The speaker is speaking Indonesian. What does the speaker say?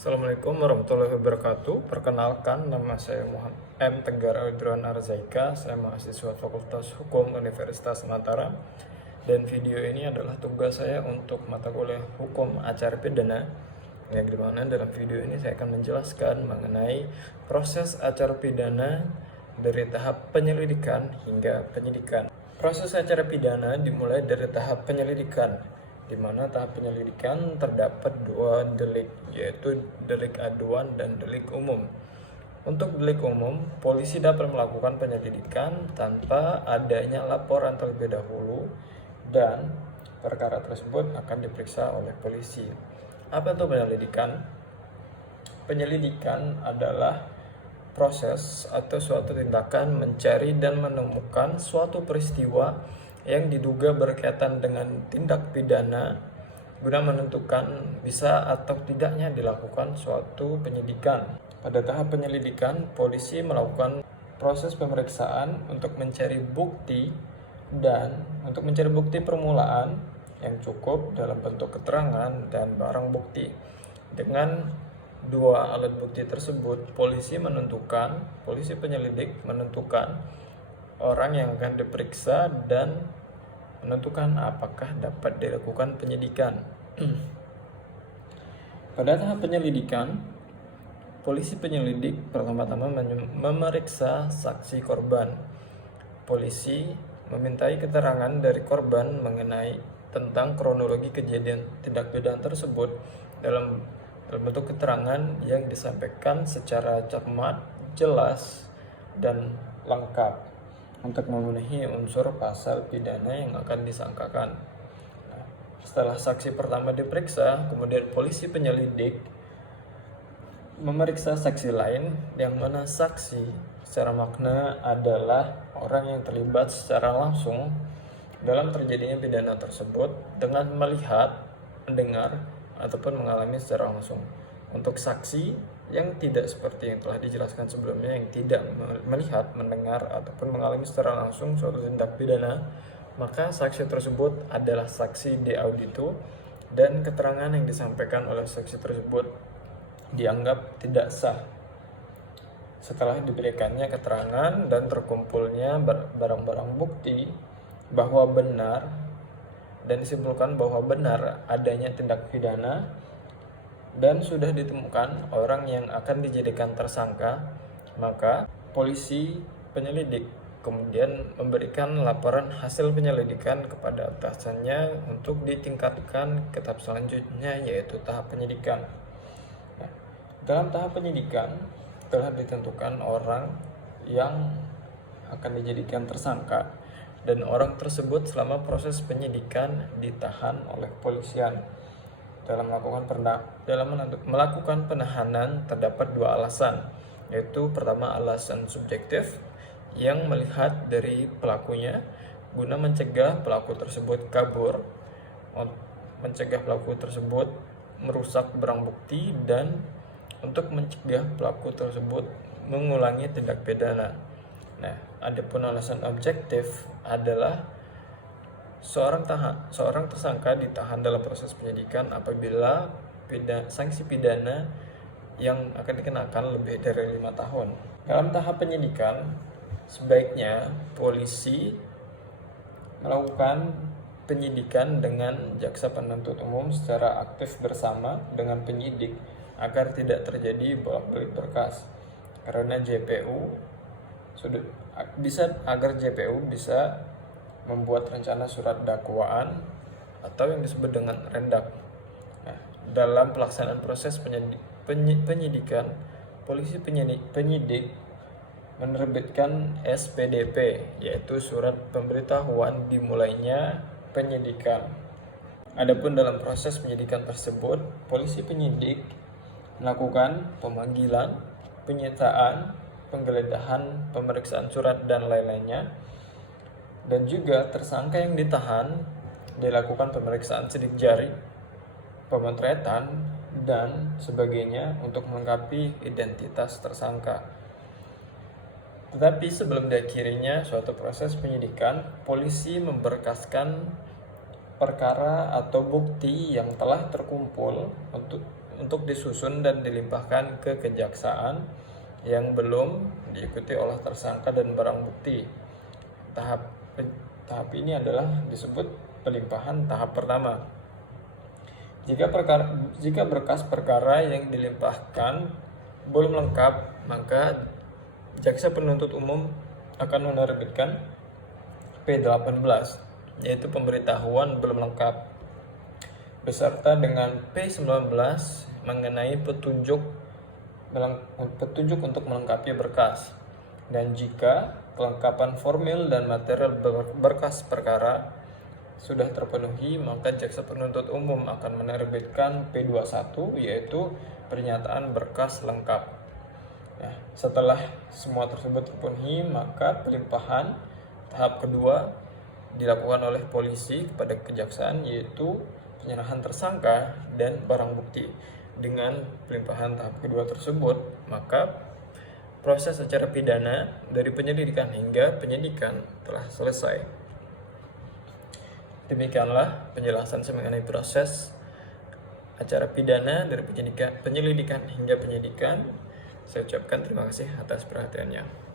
Assalamualaikum warahmatullahi wabarakatuh. Perkenalkan, nama saya Muhammad M. Tegar Audron Arzaika. Saya mahasiswa Fakultas Hukum Universitas Nantara. Dan video ini adalah tugas saya untuk mata kuliah Hukum Acara Pidana. Yang dimana dalam video ini saya akan menjelaskan mengenai proses acara pidana dari tahap penyelidikan hingga penyidikan. Proses acara pidana dimulai dari tahap penyelidikan, di mana tahap penyelidikan terdapat dua delik, yaitu delik aduan dan delik umum. Untuk delik umum, polisi dapat melakukan penyelidikan tanpa adanya laporan terlebih dahulu dan perkara tersebut akan diperiksa oleh polisi. Apa itu penyelidikan? Penyelidikan adalah proses atau suatu tindakan mencari dan menemukan suatu peristiwa yang diduga berkaitan dengan tindak pidana guna menentukan bisa atau tidaknya dilakukan suatu penyidikan. Pada tahap penyelidikan, polisi melakukan proses pemeriksaan untuk mencari bukti dan untuk mencari bukti permulaan yang cukup dalam bentuk keterangan dan barang bukti. Dengan dua alat bukti tersebut, polisi penyelidik menentukan orang yang akan diperiksa dan menentukan apakah dapat dilakukan penyidikan. Pada tahap penyelidikan, polisi penyelidik pertama-tama memeriksa saksi korban. Polisi memintai keterangan dari korban mengenai tentang kronologi kejadian tindak pidana tersebut dalam bentuk keterangan yang disampaikan secara cermat, jelas, dan lengkap untuk memenuhi unsur pasal pidana yang akan disangkakan. Nah, setelah saksi pertama diperiksa, kemudian polisi penyelidik memeriksa saksi lain, yang mana saksi secara makna adalah orang yang terlibat secara langsung dalam terjadinya pidana tersebut dengan melihat, mendengar, ataupun mengalami secara langsung. Untuk saksi yang tidak seperti yang telah dijelaskan sebelumnya, yang tidak melihat, mendengar, ataupun mengalami secara langsung suatu tindak pidana, maka saksi tersebut adalah saksi de audito dan keterangan yang disampaikan oleh saksi tersebut dianggap tidak sah. Setelah diberikannya keterangan dan terkumpulnya barang-barang bukti bahwa benar dan disimpulkan bahwa benar adanya tindak pidana dan sudah ditemukan orang yang akan dijadikan tersangka, maka polisi penyelidik kemudian memberikan laporan hasil penyelidikan kepada atasannya untuk ditingkatkan ke tahap selanjutnya, yaitu tahap penyidikan. Nah, dalam tahap penyidikan telah ditentukan orang yang akan dijadikan tersangka, dan orang tersebut selama proses penyidikan ditahan oleh kepolisian. Dalam melakukan penahanan terdapat dua alasan, yaitu pertama alasan subjektif yang melihat dari pelakunya guna mencegah pelaku tersebut kabur, mencegah pelaku tersebut merusak barang bukti, dan untuk mencegah pelaku tersebut mengulangi tindak pidana. Nah, adapun alasan objektif adalah seorang tersangka ditahan dalam proses penyidikan apabila sanksi pidana yang akan dikenakan lebih dari 5 tahun. Dalam tahap penyidikan, sebaiknya polisi melakukan penyidikan dengan jaksa penuntut umum secara aktif bersama dengan penyidik agar tidak terjadi bolak-balik berkas. Karena agar JPU bisa membuat rencana surat dakwaan atau yang disebut dengan rendak. Nah, dalam pelaksanaan proses penyidikan, polisi penyidik menerbitkan SPDP, yaitu surat pemberitahuan dimulainya penyidikan. Adapun dalam proses penyidikan tersebut, polisi penyidik melakukan pemanggilan, penyitaan, penggeledahan, pemeriksaan surat, dan lain-lainnya. Dan juga tersangka yang ditahan dilakukan pemeriksaan sidik jari, pemotretan, dan sebagainya untuk melengkapi identitas tersangka. Tetapi sebelum diakhirinya suatu proses penyidikan, polisi memberkaskan perkara atau bukti yang telah terkumpul untuk disusun dan dilimpahkan ke kejaksaan yang belum diikuti olah tersangka dan barang bukti. Tahap ini adalah disebut pelimpahan tahap pertama. Jika berkas perkara yang dilimpahkan belum lengkap, maka jaksa penuntut umum akan menerbitkan P18, yaitu pemberitahuan belum lengkap, beserta dengan P19 mengenai petunjuk untuk melengkapi berkas. Dan jika kelengkapan formil dan material berkas perkara sudah terpenuhi, maka jaksa penuntut umum akan menerbitkan P21, yaitu pernyataan berkas lengkap. Nah, setelah semua tersebut terpenuhi, maka pelimpahan tahap kedua dilakukan oleh polisi kepada kejaksaan, yaitu penyerahan tersangka dan barang bukti. Dengan pelimpahan tahap kedua tersebut, maka proses acara pidana dari penyelidikan hingga penyidikan telah selesai. Demikianlah penjelasan saya mengenai proses acara pidana dari penyelidikan hingga penyidikan. Saya ucapkan terima kasih atas perhatiannya.